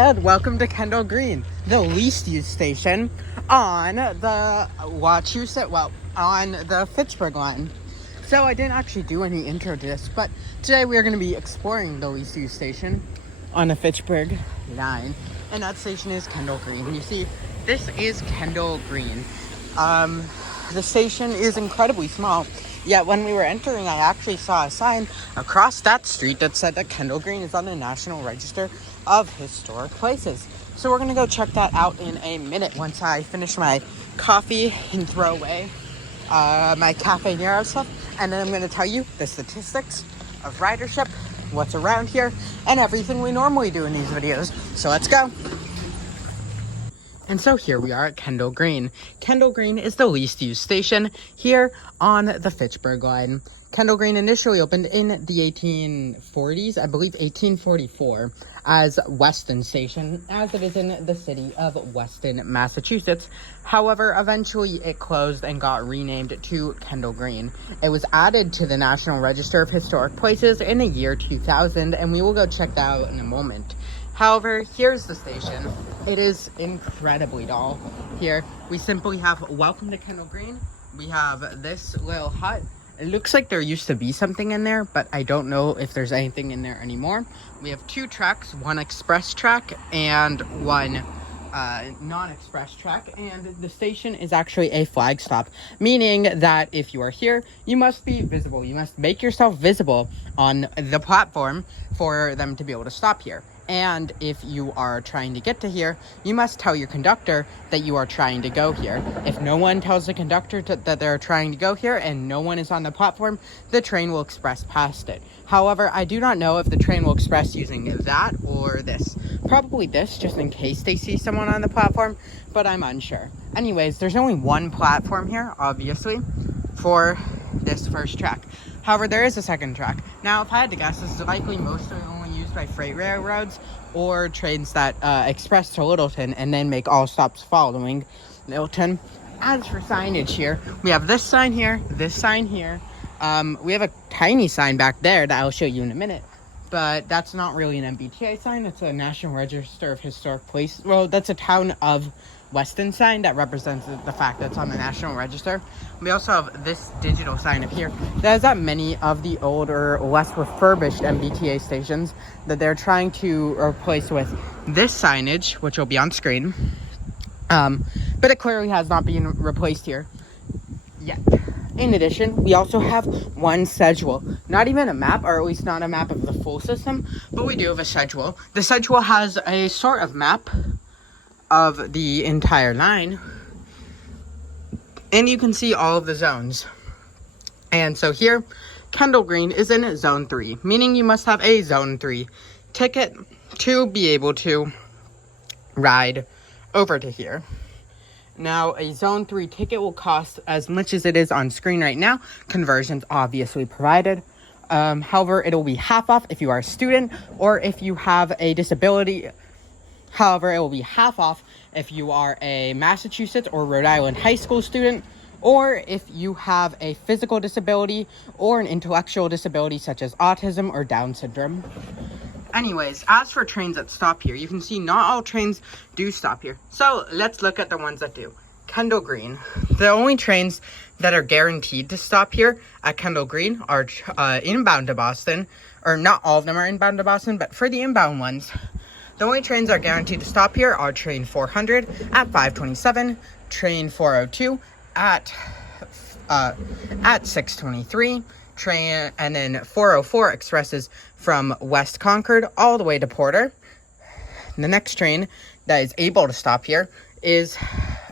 and welcome to Kendall Green, the least used station on the on the Fitchburg line. So I didn't actually do any intro to this, but today we are going to be exploring the least used station on the Fitchburg line, and that station is Kendall Green. You see, this is Kendall Green. The station is incredibly small, yet when we were entering, I actually saw a sign across that street that said that Kendall Green is on the National Register of Historic Places. So we're going to go check that out in a minute once I finish my coffee and throw away my Cafe Nero stuff. And then I'm going to tell you the statistics of ridership, what's around here, and everything we normally do in these videos. So let's go. And so here we are at Kendall Green. Kendall Green is the least used station here on the Fitchburg line. Kendall Green initially opened in the 1840s, I believe 1844, as Weston Station, as it is in the city of Weston, Massachusetts. However, eventually it closed and got renamed to Kendall Green. It was added to the National Register of Historic Places in the year 2000, and we will go check that out in a moment. However, here's the station. It is incredibly dull. Here, we simply have welcome to Kendall Green. We have this little hut. It looks like there used to be something in there, but I don't know if there's anything in there anymore. We have two tracks, one express track and one non-express track, and the station is actually a flag stop, meaning that if you are here, you must be visible. You must make yourself visible on the platform for them to be able to stop here. And if you are trying to get to here, you must tell your conductor that you are trying to go here. If no one tells the conductor that they're trying to go here and no one is on the platform, the train will express past it. However, I do not know if the train will express using that or this. Probably this, just in case they see someone on the platform, but I'm unsure. Anyways, there's only one platform here, obviously, for this first track. However, there is a second track. Now, if I had to guess, this is likely mostly only used by freight railroads or trains that express to Littleton and then make all stops following Littleton. As for signage here, we have this sign here, this sign here. We have a tiny sign back there that I'll show you in a minute, but that's not really an MBTA sign. It's a National Register of Historic Places. Well, that's a Town of Weston sign that represents the fact that it's on the National Register. We also have this digital sign up here that is at many of the older, less refurbished MBTA stations that they're trying to replace with this signage, which will be on screen. But it clearly has not been replaced here yet. In addition, we also have one schedule. Not even a map, or at least not a map of the full system, but we do have a schedule. The schedule has a sort of map of the entire line, and you can see all of the zones. And so here, Kendall Green is in Zone 3, meaning you must have a Zone 3 ticket to be able to ride over to here. Now, a Zone 3 ticket will cost as much as it is on screen right now. Conversions obviously provided. However, it will be half off if you are a student or if you have a disability. However, it will be half off if you are a Massachusetts or Rhode Island high school student, or if you have a physical disability or an intellectual disability such as autism or Down syndrome. Anyways, as for trains that stop here, you can see not all trains do stop here. So let's look at the ones that do. Kendall Green. The only trains that are guaranteed to stop here at Kendall Green are inbound to Boston, or not all of them are inbound to Boston, but for the inbound ones, the only trains that are guaranteed to stop here are train 400 at 5:27, train 402 at 6:23, and then 404 expresses from West Concord all the way to Porter. The next train that is able to stop here is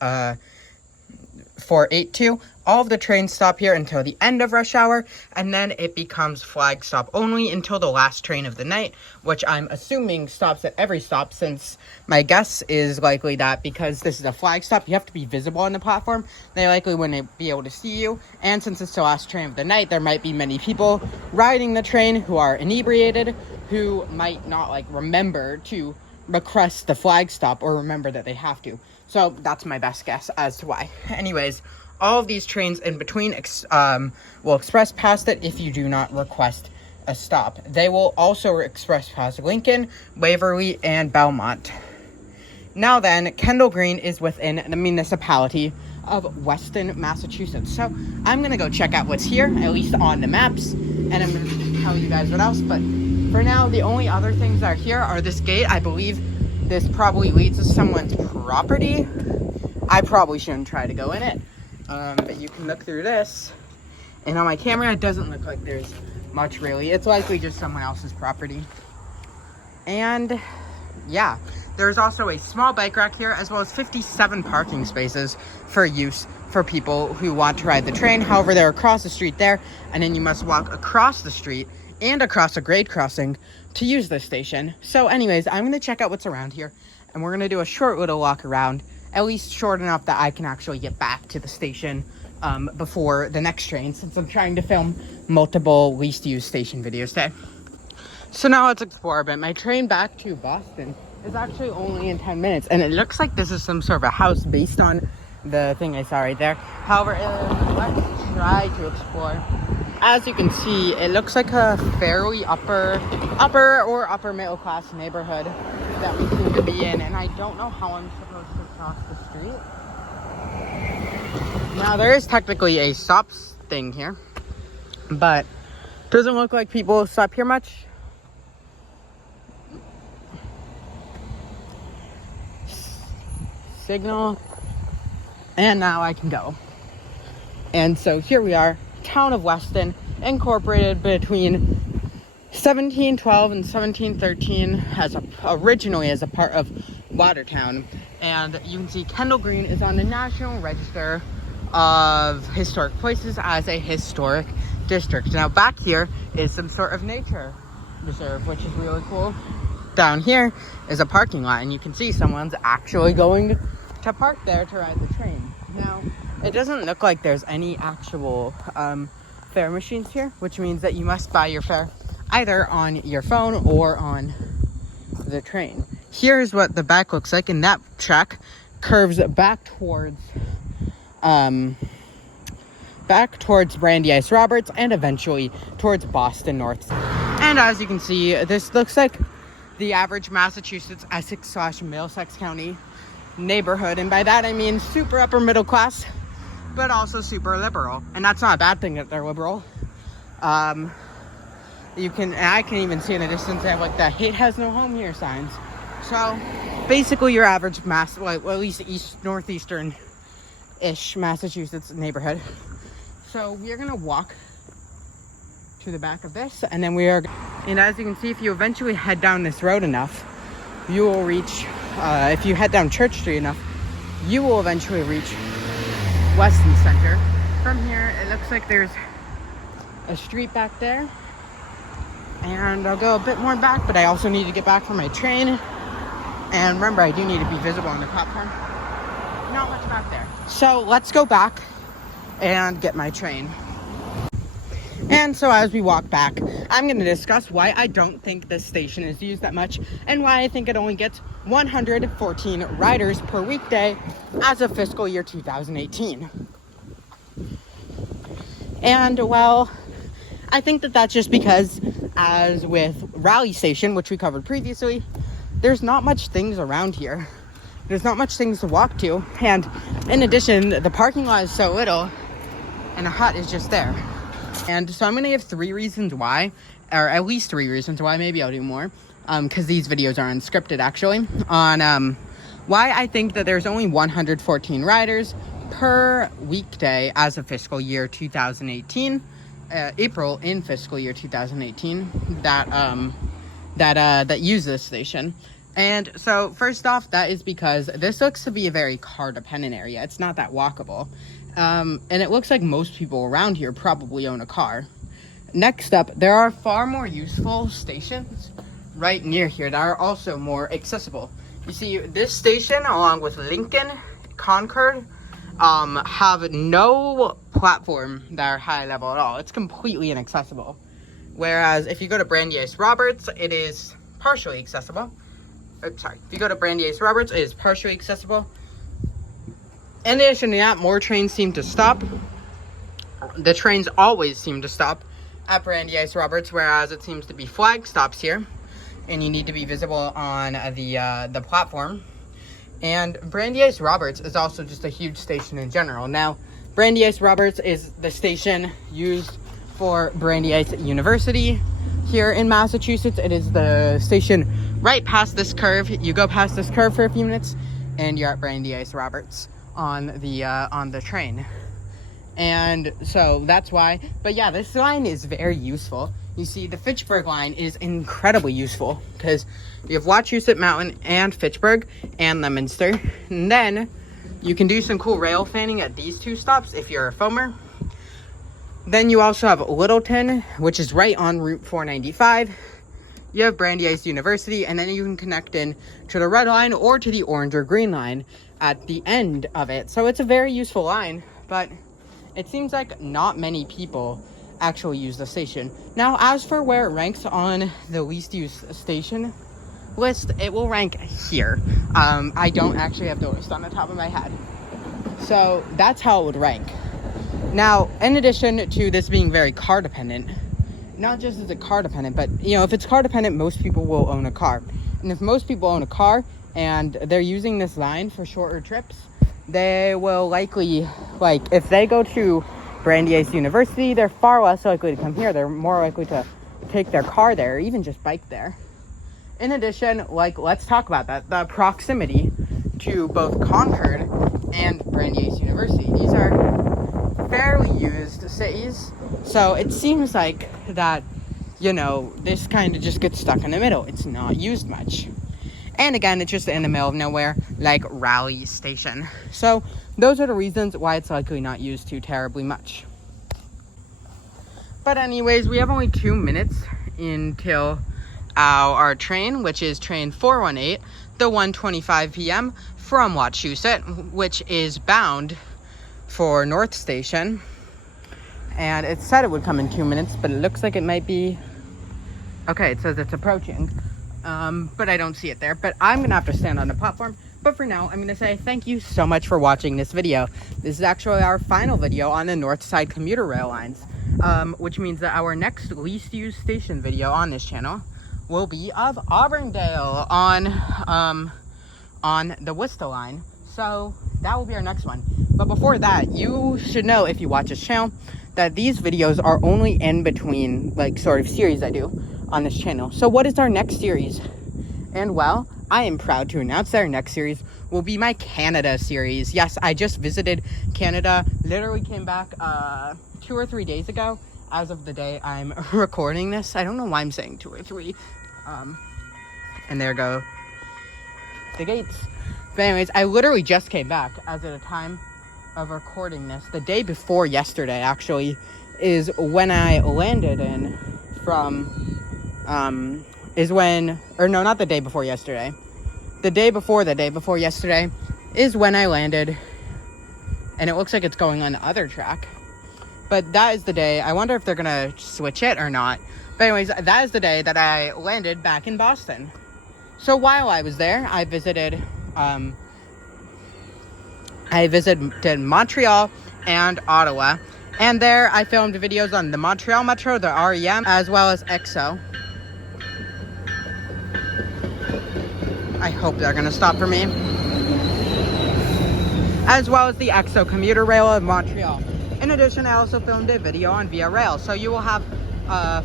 482. All of the trains stop here until the end of rush hour, and then it becomes flag stop only until the last train of the night, which I'm assuming stops at every stop, since my guess is likely that because this is a flag stop, you have to be visible on the platform. They likely wouldn't be able to see you, and since it's the last train of the night, there might be many people riding the train who are inebriated, who might not remember to request the flag stop or remember that they have to. So that's my best guess as to why. Anyways, all of these trains in between will express past it if you do not request a stop. They will also express past Lincoln, Waverly, and Belmont. Now then, Kendall Green is within the municipality of Weston, Massachusetts. So I'm gonna go check out what's here, at least on the maps, and I'm gonna tell you guys what else. But for now, the only other things that are here are this gate. I believe this probably leads to someone's property. I probably shouldn't try to go in it, but you can look through this. And on my camera, it doesn't look like there's much really. It's likely just someone else's property. And yeah, there's also a small bike rack here, as well as 57 parking spaces for use for people who want to ride the train. However, they're across the street there, and then you must walk across the street and across a grade crossing to use this station. So anyways, I'm going to check out what's around here, and we're going to do a short little walk around, at least short enough that I can actually get back to the station before the next train, since I'm trying to film multiple least used station videos today. So now let's explore a bit. My train back to Boston is actually only in 10 minutes, and it looks like this is some sort of a house based on the thing I saw right there. However, let's try to explore. As you can see, it looks like a fairly upper middle class neighborhood that we seem to be in, and I don't know how I'm supposed to cross the street. Now, there is technically a stop thing here, but doesn't look like people stop here much. Signal, and now I can go. And so here we are, town of Weston, incorporated between 1712 and 1713 originally as a part of Watertown. And you can see Kendall Green is on the National Register of Historic Places as a historic district. Now back here is some sort of nature reserve, which is really cool. Down here is a parking lot, and you can see someone's actually going to park there to ride the train. Now, it doesn't look like there's any actual fare machines here, which means that you must buy your fare either on your phone or on the train. Here's what the back looks like, and that track curves back towards Brandy Ice Roberts and eventually towards Boston North. And as you can see, this looks like the average Massachusetts Essex/Middlesex County neighborhood, and by that I mean super upper middle class, but also super liberal. And that's not a bad thing that they're liberal. I can even see in the distance they have like the "Hate has no home here" signs. So basically your average at least northeastern-ish Massachusetts neighborhood. So we are gonna walk to the back of this, and then and as you can see, if you eventually head down this road enough, you will reach, if you head down Church Street enough, you will eventually reach Weston Center. From here, it looks like there's a street back there, and I'll go a bit more back, but I also need to get back for my train. And remember, I do need to be visible on the platform. Not much back there. So let's go back and get my train. And so as we walk back, I'm going to discuss why I don't think this station is used that much, and why I think it only gets 114 riders per weekday as of fiscal year 2018. And well, I think that that's just because, as with Raleigh Station, which we covered previously, there's not much things around here. There's not much things to walk to, and in addition, the parking lot is so little, and a hut is just there. And so I'm going to give 3 reasons why, or at least 3 reasons why, maybe I'll do more, because these videos are unscripted actually, on why I think that there's only 114 riders per weekday as of fiscal year 2018, April in fiscal year 2018, that use this station. And so first off, that is because this looks to be a very car dependent area. It's not that walkable. And it looks like most people around here probably own a car. Next up, there are far more useful stations right near here that are also more accessible. You see, this station, along with Lincoln, Concord, have no platform that are high level at all. It's completely inaccessible. Whereas if you go to Brandy Ice Roberts, it is partially accessible. If you go to Brandy Ice Roberts, it is partially accessible. In addition to that, more trains seem to stop. The trains always seem to stop at Brandeis Roberts, whereas it seems to be flag stops here, and you need to be visible on the platform. And Brandeis Roberts is also just a huge station in general. Now, Brandeis Roberts is the station used for Brandeis University here in Massachusetts. It is the station right past this curve. You go past this curve for a few minutes, and you're at Brandeis Roberts on the train. And so that's why. But yeah, this line is very useful. You see, the Fitchburg line is incredibly useful because you have Wachusett Mountain and Fitchburg and Leominster. And then you can do some cool rail fanning at these two stops if you're a foamer. Then you also have Littleton, which is right on Route 495. You have Brandeis University, and then you can connect in to the red line or to the orange or green line at the end of it. So it's a very useful line, but it seems like not many people actually use the station. Now, as for where it ranks on the least used station list, it will rank here. I don't actually have the list on the top of my head. So that's how it would rank. Now, in addition to this being very car dependent, not just is it car dependent, but you know, if it's car dependent, most people will own a car. And if most people own a car and they're using this line for shorter trips, they will likely, like, if they go to Brandeis University, they're far less likely to come here. They're more likely to take their car there, or even just bike there. In addition, like, let's talk about that, the proximity to both Concord and Brandeis University. These are fairly used cities, so it seems like that, you know, this kind of just gets stuck in the middle. It's not used much. And again, it's just in the middle of nowhere, like Raleigh Station. So those are the reasons why it's likely not used too terribly much. But anyways, we have only 2 minutes until our train, which is train 418, the 1:25 p.m. from Wachusett, which is bound for North Station. And it said it would come in 2 minutes, but it looks like it might be... Okay, it says it's approaching. But I don't see it there. But I'm going to have to stand on the platform. But for now, I'm going to say thank you so much for watching this video. This is actually our final video on the North Side commuter rail lines. Which means that our next least used station video on this channel will be of Auburndale on the Worcester line. So that will be our next one. But before that, you should know, if you watch this channel, that these videos are only in between, like, sort of series I do on this channel. So what is our next series? And well, I am proud to announce that our next series will be my Canada series. Yes, I just visited Canada, literally came back 2 or 3 days ago as of the day I'm recording this. I don't know why I'm saying 2 or 3. And there go the gates. But anyways, I literally just came back as at a time of recording this. The day before yesterday, actually, is when I landed in from, no, not the day before yesterday. The day before yesterday is when I landed, and it looks like it's going on the other track. But that is the day. I wonder if they're gonna switch it or not. But anyways, that is the day that I landed back in Boston. So while I was there, I visited Montreal and Ottawa. And there I filmed videos on the Montreal Metro, the REM, as well as EXO. I hope they're gonna stop for me. As well as the EXO commuter rail of Montreal. In addition, I also filmed a video on Via Rail. So you will have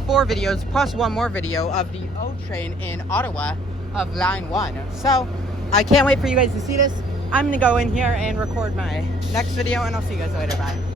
4 videos plus one more video of the O train in Ottawa of Line 1. So I can't wait for you guys to see this. I'm gonna go in here and record my next video, and I'll see you guys later. Bye.